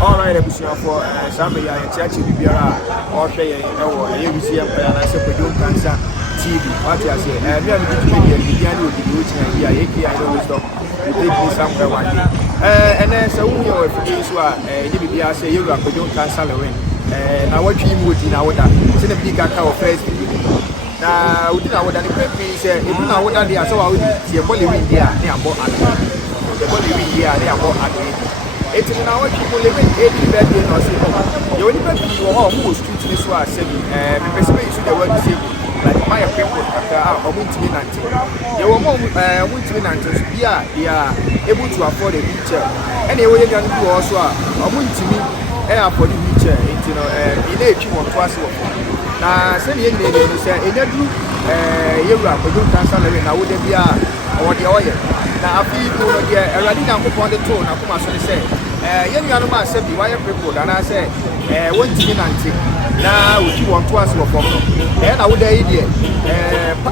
Alright, for somebody I actually be or say Weezy Empire and I said Kwadwo Nkansah TV. What I say, and we are the which I always stop. You take me somewhere one day. And then so we are if you say you are Kwadwo Nkansah Lilwin. Now what you would in our it's in a big account first. Now we didn't know what the paper said. If you know what they are, so I would see a bully win there. They are more the bully win here, they are more it's in our people living 80 bedroom or so. You only bet you are who street this was said, basically to the word disabled, like my people are winning 19. You were more winning 19. Yeah, they are able to afford a wheelchair. Anyway, you can do also a winning air for the wheelchair. It's in a few or twice. Now, send you say, in a group, you are Kwadwo Nkansah Lilwin, I would be or the oil. Now, I feel already now upon the tone, I come and say, young man said, why a cripple, and I say, 1 now we keep on to us from and I would idea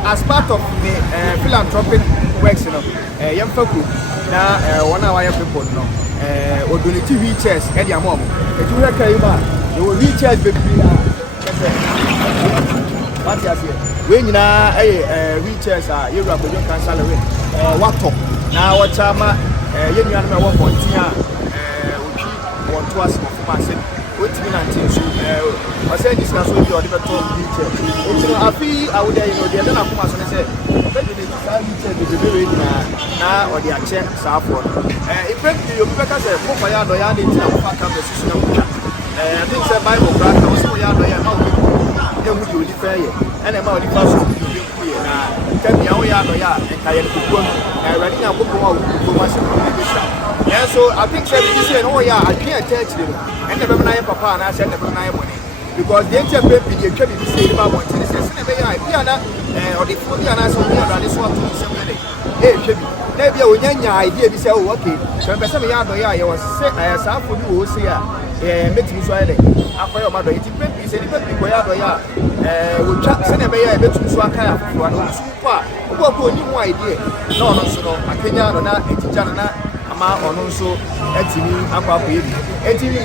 as part of the philanthropic works, you know, young people now 1 hour people, no, or do the wheelchairs and your mom. If you have you will wheelchairs what you say? When you know, wheelchairs are you are Kwadwo Nkansah Lilwin. What talk? Now, what time? You know, I'm one point here. We want to ask for myself. What's been until I said this now, so you are the better wheelchair. I feel I would, you know, the other come as I said, but you need to start wheelchair to be very now or the chair, Southward. If you better say, for my other yard, it's not part of the system. I think the Bible grant was so young, you live fair, and I'm only possible to be clear. Tell me how you are, and I am running a book for myself. Yeah, so I think this year, oh yeah, I can't touch them. And never mind, Papa, and I said never mind money. Because the entire baby, you can be saying about what it is. Piana, or the food, and I saw me on this one to somebody. Hey, maybe a idea, we say, oh, okay. So, I'm some yard, I was sick, I have some for you, say, makes me swallow. After your mother, it's a different people, we chat, send a bear, I bet you swallow for one super. What will you idea? No, I can't know, it's Jana. Or also Etini, Aqua, Etini,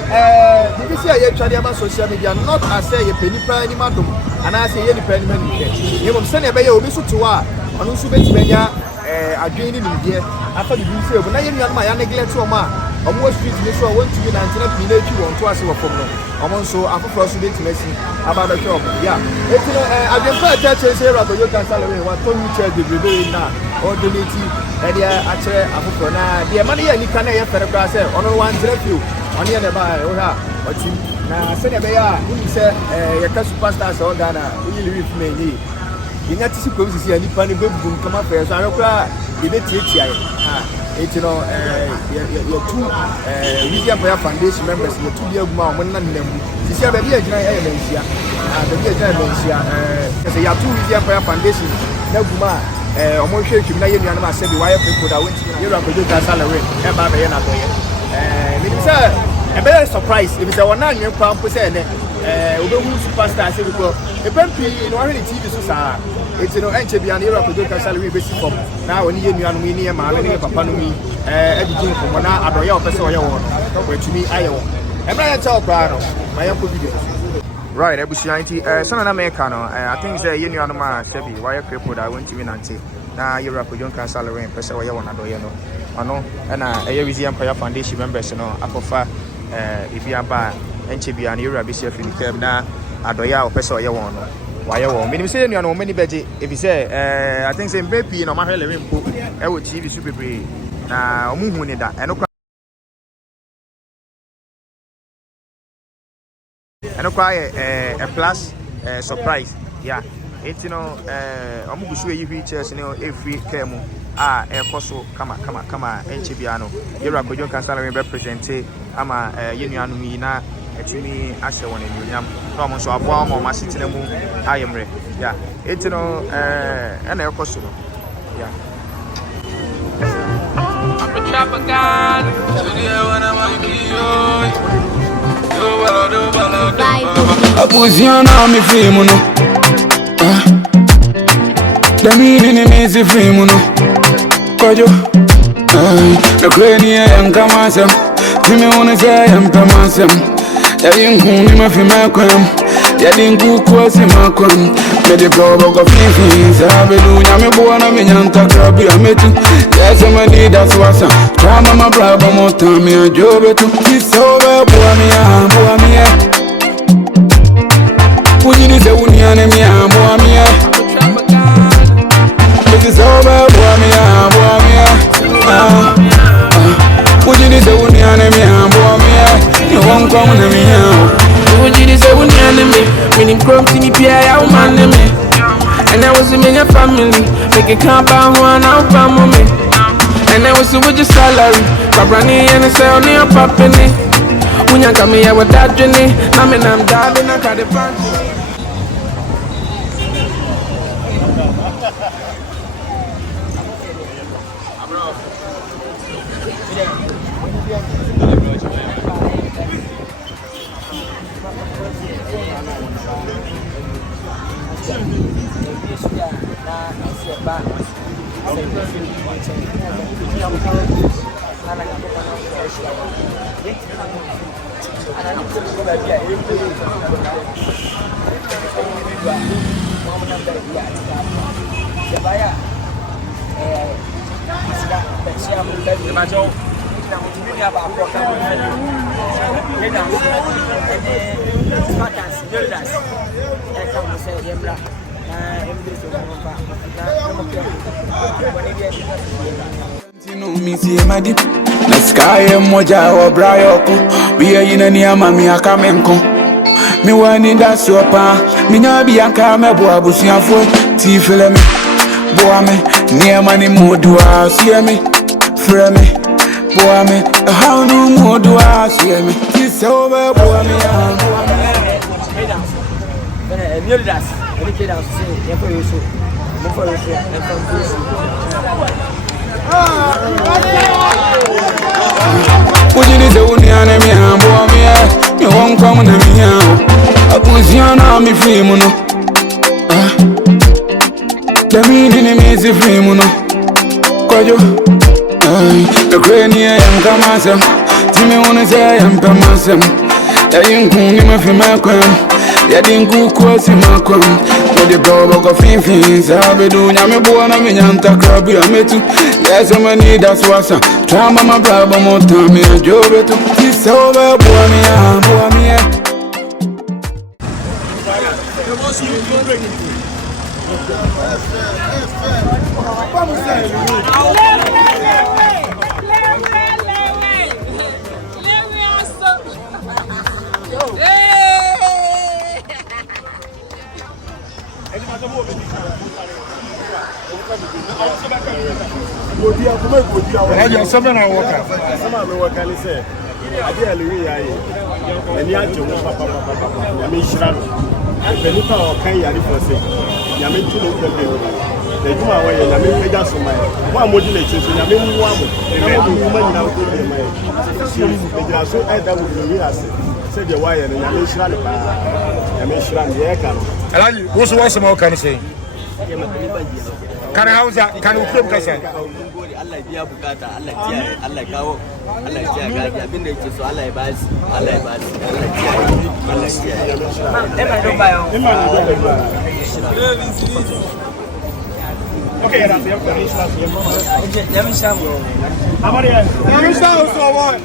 this year, you try about social media, not as say a penny penny madam, and I say any penny penny. You will send a bay of Misu to our, and also Betty are gaining in the year after the resale, but I am my neglect to a man. On Wall Street, this one went to be 19 on twice over from them. I'm also a possibility about the job. Yeah, it's I've been quite touching here about your salary, what Tony Church did be now, or donating. Actually, the money and you can have a class on one few on the other by or team. Now, send a bear who said a superstars or Ghana, we live me. You not supposed to see any funny boom come up here. So I cry, you bet it's your two Weezy Empire Foundation members, your 2 year mom, one of them. She said, baby, a giant here. The year as a 2 Weezy Empire Foundation. No, almost sure you may have said why people that went to Europe to do that salary. And it's a better surprise if it's a 1 year pound percent. Superstars, a bumpy in one TV. It's no entry beyond Europe to do that salary basic from now. When you are near Malay, Papanumi, editing from one hour, I don't know, where to me, I own. And I tell Brano, my uncle video. Right, Ebusianti, son of Americano. I think the union of my Chevy, why a cripple that went to me nanti. Now you're up with Kwadwo Nkansah Lilwin, Pesawaya, one other, I know, and a Weezy Empire Foundation members, you know, Apofa, if you are by NCB and Europe, be safe in the curb now, Adoya or Pesawaya one. Why you want me to say you know many better if you say, I think, say, baby, you know, my Lilwin book, I would see super brave. Now, Moon that, and and acquire a plus surprise. Yeah, it's I'm going to show you features, every camo. A coso, come on, and Chibiano. You're a Kwadwo Nkansah Lilwin representative. I'm a union mina, actually, Asha one in Union. Come on, so I'm warm on my city. I am ready. Yeah, it's and a coso. Yeah. I'm a trapper guy. A posizione mi firmano. Da mine mi si firmano. Kwadwo. Na kweli ya nkamasa. Timmy wanna say I'm Tamasam. Yadin Kuni Mafimakwam. Yadin Kukwasi Makwam. Mede Bobo of Fifis. I will do Yamibuana Minyanta Krabi. I met you. Yes, I'm a need that's what's up. Tama my brother, more time. Me a job to kiss over. Boamia. Ujini se uniane mi Boamia. It is over. Boamia. Ujini se uniane mi Boamia. You won't come to me now. Ujini se uniane mi. Meaning crop to me pia man me. And I was in your family. Make a camp out one out from me. And I was with your salary. Pabrani and I say only a papini. When you come here with that journey, I'm diving, I got the punch. The sky moja wa brayoko we are in a mami akamenko me wani da sopa me nyabi anka me bo abusuafo ti fele me bo ame near mani modua see me frɛ me bo ame how no modua see me ti so be bo ame Unauthorized. Any kid out say, yeah, for you, so. For you, Ujini se uniane mi Boamia. You won't come to me now. I push you on me free muno. The meaning is free muno. Kwadwo. The crania and Kamasam. Timmy wanna say I'm Tamasam. Yadin Kuni Mafimakwam. Yadin Kukwasi Makwam. Mede Bobo of Fifis. I will do Yamibuana Minyanta Krabi. I met you. Yes, I'm a need that's what's up. Tama my brother, more time. Me a job to kiss over. Boamia. Something I work out. Some of the work I say, I did a Louis. And you have to Yamishan. The Nipa or Kaya for say, Yamin to the people. They do away and I mean, just my one modulation. I mean, one woman now could be my. They are so I that would be as said the wire and Yamishan. Yamishan, the air. What's the worst of can say? Can I house that? Can you keep Kasa? Allah biya bukata, Allah kiyaye, Allah kawo, Allah kiyaye gaji abinda yake so Allah ya bashi, Allah ya bashi, Allah kiyaye, Allah kiyaye. Okay, that's